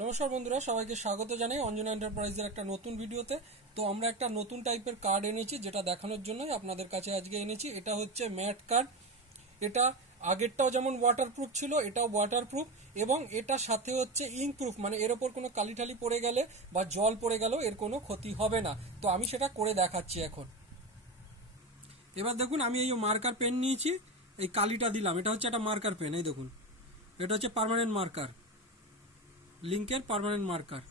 নমস্কার বন্ধুরা, সবাইকে স্বাগত জানাই অঞ্জনা এন্টারপ্রাইজের একটা নতুন ভিডিওতে। তো আমরা একটা নতুন টাইপের কার্ড এনেছি, যেটা দেখানোর জন্যই আপনাদের কাছে আজকে এনেছি। এটা হচ্ছে ম্যাট কার্ড। এটা আগেরটাও যেমন ওয়াটারপ্রুফ ছিল, এটাও ওয়াটারপ্রুফ, এবং এটার সাথে হচ্ছে ইঙ্ক প্রুফ, মানে এর ওপর কোনো কালিঠালি পড়ে গেলে বা জল পড়ে গেলেও এর কোনো ক্ষতি হবে না। তো আমি সেটা করে দেখাচ্ছি এখন। এবার দেখুন, আমি এই মার্কার পেন নিয়েছি, এই কালিটা দিলাম। এটা হচ্ছে একটা মার্কার পেন, এই দেখুন, এটা হচ্ছে পার্মানেন্ট মার্কার, লিঙ্কের পার্মানেন্ট মার্কার।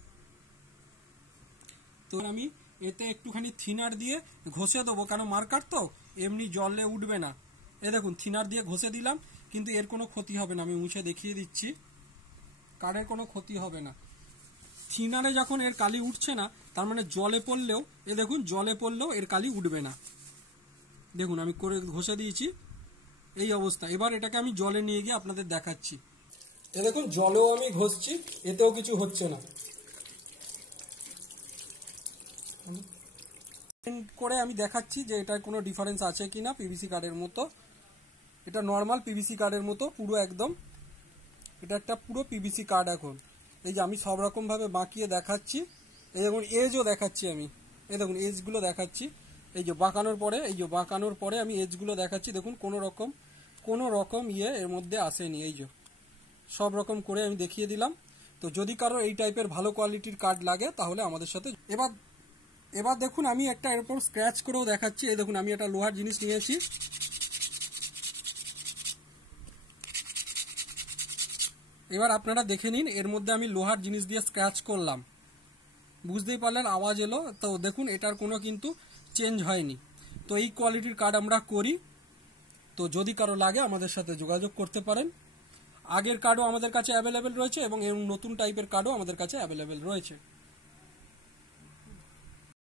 তো আমি এতে একটুখানি থিনার দিয়ে ঘষে দেবো, কারণ মার্কার তো এমনি জলে উঠবে না। এ দেখুন, থিনার দিয়ে ঘষে দিলাম, কিন্তু এর কোনো ক্ষতি হবে না। আমি মুছে দেখিয়ে দিচ্ছি, কার্ডের কোনো ক্ষতি হবে না। থিনারে যখন এর কালি উঠছে না, তার মানে জলে পড়লেও, এ দেখুন, জলে পড়লেও এর কালি উঠবে না। দেখুন, আমি করে ঘষে দিয়েছি, এই অবস্থা। এবার এটাকে আমি জলে নিয়ে গিয়ে আপনাদের দেখাচ্ছি। এ দেখুন, জলেও আমি ঘষছি, এতেও কিছু হচ্ছে না। করে আমি দেখাচ্ছি যে এটার কোনো ডিফারেন্স আছে কিনা পিভিসি কার্ডের মতো। এটা নর্মাল পিভিসি কার্ডের মতো পুরো একদম। এটা একটা পুরো পিভিসি কার্ড। এখন এই যে আমি সব রকম ভাবে বাঁকিয়ে দেখাচ্ছি। এই দেখুন, এজও দেখাচ্ছি আমি, এই দেখুন এজগুলো দেখাচ্ছি। এই যে বাঁকানোর পরে, এই যে বাঁকানোর পরে আমি এজগুলো দেখাচ্ছি। দেখুন, কোনো রকম ইয়ে এর মধ্যে আসেনি। এই যে সব রকম করে আমি দেখিয়ে দিলাম। তো যদি কারো এই টাইপের ভালো কোয়ালিটির কার্ড লাগে, তাহলে আমাদের সাথে এবার দেখুন, আমি একটা এরপর স্ক্র্যাচ করেও দেখাচ্ছি। এই দেখুন, আমি একটা লোহার জিনিস নিয়েছি। এবার আপনারা দেখে নিন, এর মধ্যে আমি লোহার জিনিস দিয়ে স্ক্র্যাচ করলাম, বুঝতেই পারলেন, আওয়াজ এলো। তো দেখুন, এটার কোনো কিন্তু চেঞ্জ হয়নি। তো এই কোয়ালিটির কার্ড আমরা করি। তো যদি কারো লাগে, আমাদের সাথে যোগাযোগ করতে পারেন। আগের কার্ডও আমাদের কাছে অ্যাভেলেবেল রয়েছে, এবং এর নতুন টাইপের কার্ডও আমাদের কাছে অ্যাভেলেবেল রয়েছে।